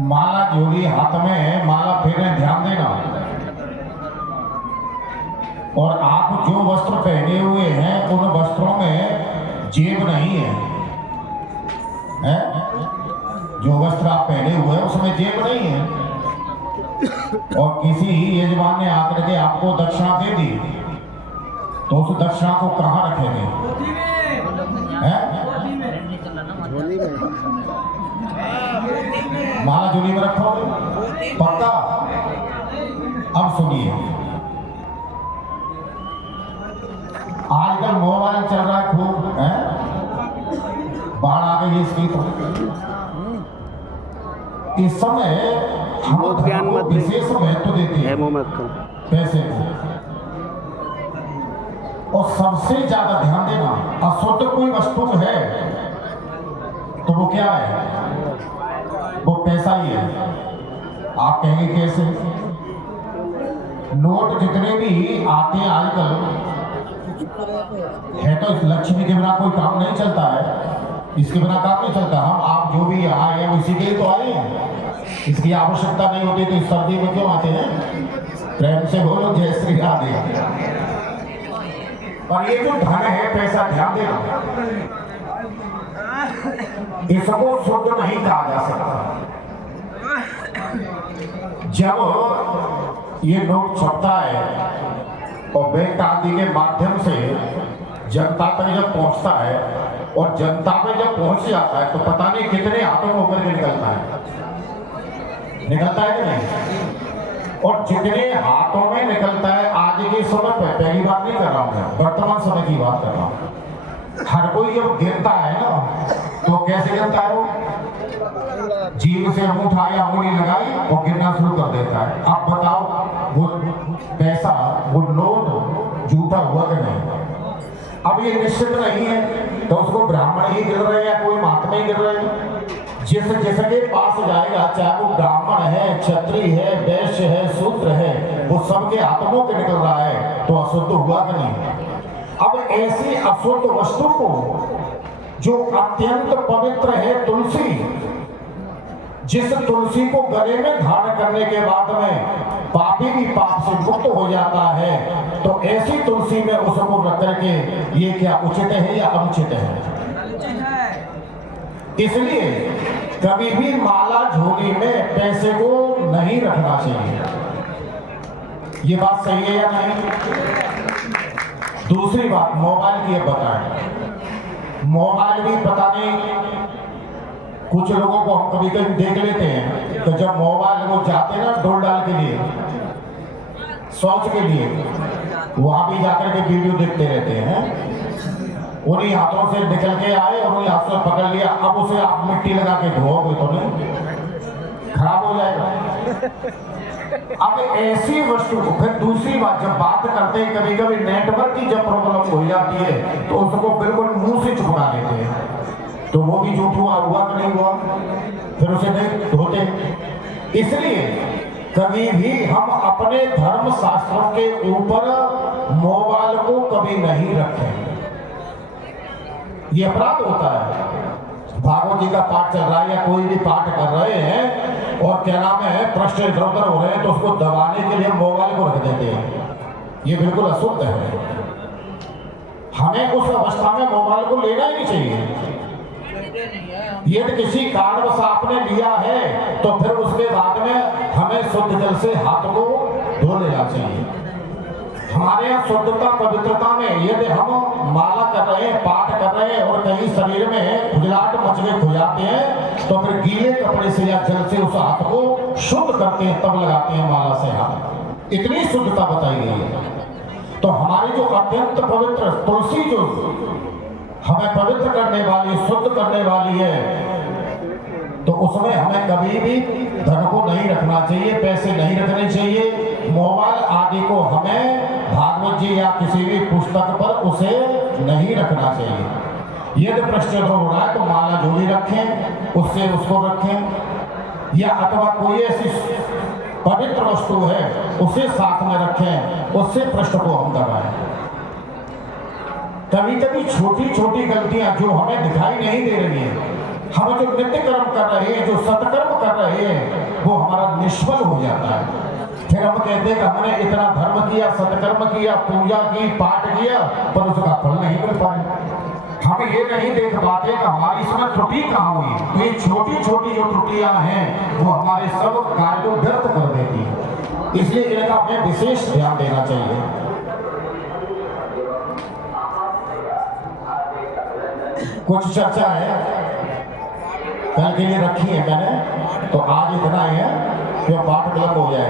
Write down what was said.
माला जोड़ी हाथ में माला फेरे, ध्यान देना। और आप जो वस्त्र पहने हुए हैं उन वस्त्रों में जेब नहीं है, है? जो वस्त्र आप पहने हुए हैं उसमें जेब नहीं है। और किसी यजमान ने आकर के आपको दक्षिणा दे दी तो उस दक्षिणा को कहाँ रखेंगे? माला झोली में रखोगे पक्का? अब सुनिए, आजकल मोबाइल चल रहा है खूब, है? बाढ़ आ गई इसकी तो इस समय हम धर्म को विशेष महत्व देते हैं, पैसे को। और सबसे ज्यादा ध्यान देना, अशुद्ध कोई वस्तु है तो वो क्या है? वो पैसा ही है। आप कहेंगे कैसे? नोट जितने भी आते हैं आजकल है तो इस लक्ष्मी के बिना कोई काम नहीं चलता है, इसके बिना काम नहीं चलता। हम आप जो भी आए हैं इसी के लिए तो आए हैं, इसकी आवश्यकता नहीं होती तो इस सर्दी में क्यों आते हैं? प्रेम से बोलो जय श्री राधे। और ये जो धन है, पैसा, ध्यान देना, इसको शुद्ध नहीं कहा जा सकता। जब ये नोट छपता है और बैंक आदि के माध्यम से जनता तक जब पहुंचता है और जनता में जब पहुंच जाता है तो पता नहीं कितने हाथों में होकर के निकलता है कि नहीं? और जितने हाथों में निकलता है, आज के समय पे पहली बात नहीं कर रहा हूं मैं, वर्तमान समय की बात कर रहा हूं। हर कोई जब गिरता है ना तो कैसे गिरता है? वो जीभ से अंगूठा या उंगली लगाई और गिरना शुरू कर देता है। आप बताओ वो पैसा, वो नोट झूठा हुआ कि नहीं? अब ये निश्चित नहीं है तो उसको ब्राह्मण ही गिर रहे हैं या कोई महात्मा ही गिर रहे हैं। जिसके पास जाएगा, चाहे वो ब्राह्मण है, क्षत्रिय है, वैश्य है, शूद्र है, वो सबके हाथों के निकल रहा है तो अशुद्ध हुआ कि नहीं? अब ऐसी अशुद्ध वस्तु को जो अत्यंत पवित्र है, तुलसी, जिस तुलसी को गले में धारण करने के बाद में पापी भी पाप से मुक्त हो जाता है, तो ऐसी तुलसी में उसको रख करके ये क्या उचित है या अनुचित है? इसलिए कभी भी माला झोली में पैसे को नहीं रखना चाहिए। ये बात सही है या नहीं? दूसरी बात, मोबाइल की अब बताएं। मोबाइल भी पता नहीं, कुछ लोगों को हम कभी कभी देख लेते हैं तो जब मोबाइल वो जाते हैं ना डोल डाल के लिए, शौच के लिए, वहां भी जाकर के वीडियो देखते रहते हैं। उन्हीं हाथों से निकल के आए और उन्हीं हाथों से पकड़ लिया, अब उसे आप मिट्टी लगा के धोओगे तो नहीं, खराब हो जाएगा। अब ऐसी वस्तु को, फिर दूसरी बात, जब बात करते हैं कभी कभी नेटवर्क की जब प्रॉब्लम हो जाती है तो उसको बिल्कुल मुंह से छुपा देते हैं, तो वो भी झूठ हुआ कि नहीं हुआ, फिर उसे नहीं धोते। इसलिए कभी भी हम अपने धर्म शास्त्रों के ऊपर मोबाइल को कभी नहीं रखें, ये अपराध होता है। भागवत जी का पाठ चल रहा है या कोई भी पाठ कर रहे हैं और क्या नाम है, प्रश्न इधर उधर हो रहे हैं तो उसको दबाने के लिए मोबाइल को रख देते हैं, ये बिल्कुल अशुद्ध है। हमें उस अवस्था में मोबाइल को लेना ही नहीं चाहिए। यदि किसी कारणवश आपने लिया है तो फिर उसके बाद में हमें शुद्ध जल से हाथ को धो लेना चाहिए। हमारे यहाँ शुद्धता पवित्रता में यदि हम माला कर रहे हैं, पाठ कर रहे हैं और कहीं शरीर में खुजलाहट मचले खुजाते हैं तो फिर गीले कपड़े से या जल से उस हाथ को शुद्ध करते हैं, तब लगाते हैं माला से हाथ। इतनी शुद्धता बताई गई है। तो हमारी जो अत्यंत पवित्र तुलसी जो हमें पवित्र करने वाली, शुद्ध करने वाली है, तो उसमें हमें कभी भी धन को नहीं रखना चाहिए, पैसे नहीं रखने चाहिए। मोबाइल आदि को हमें भागवत जी या किसी भी पुस्तक पर उसे नहीं रखना चाहिए। यदि प्रश्न हो रहा है तो माला झोली रखें, उससे उसको रखें, या अथवा कोई ऐसी पवित्र वस्तु है उसे साथ में रखें, उससे प्रश्न को हम दबाएं। कभी कभी छोटी छोटी गलतियां जो हमें दिखाई नहीं दे रही है हम जो नित्य कर्म कर रहे हैं, जो सत्कर्म कर रहे हैं, वो हमारा निष्फल हो जाता है। फिर हम कहते हैं कि हमने इतना धर्म किया, सत्कर्म किया, पूजा की, पाठ किया, पर उसका फल नहीं मिल पाया। हम ये नहीं देख पाते कि हमारी इसमें त्रुटि कहाँ हुई। तो ये छोटी छोटी जो त्रुटियां हैं वो हमारे सब कार्य को व्यर्थ कर देती है, इसलिए इनका हमें विशेष ध्यान देना चाहिए। कुछ चर्चा है कल के लिए रखी है मैंने, तो आज इतना ही है कि पाठ विलंब हो जाए।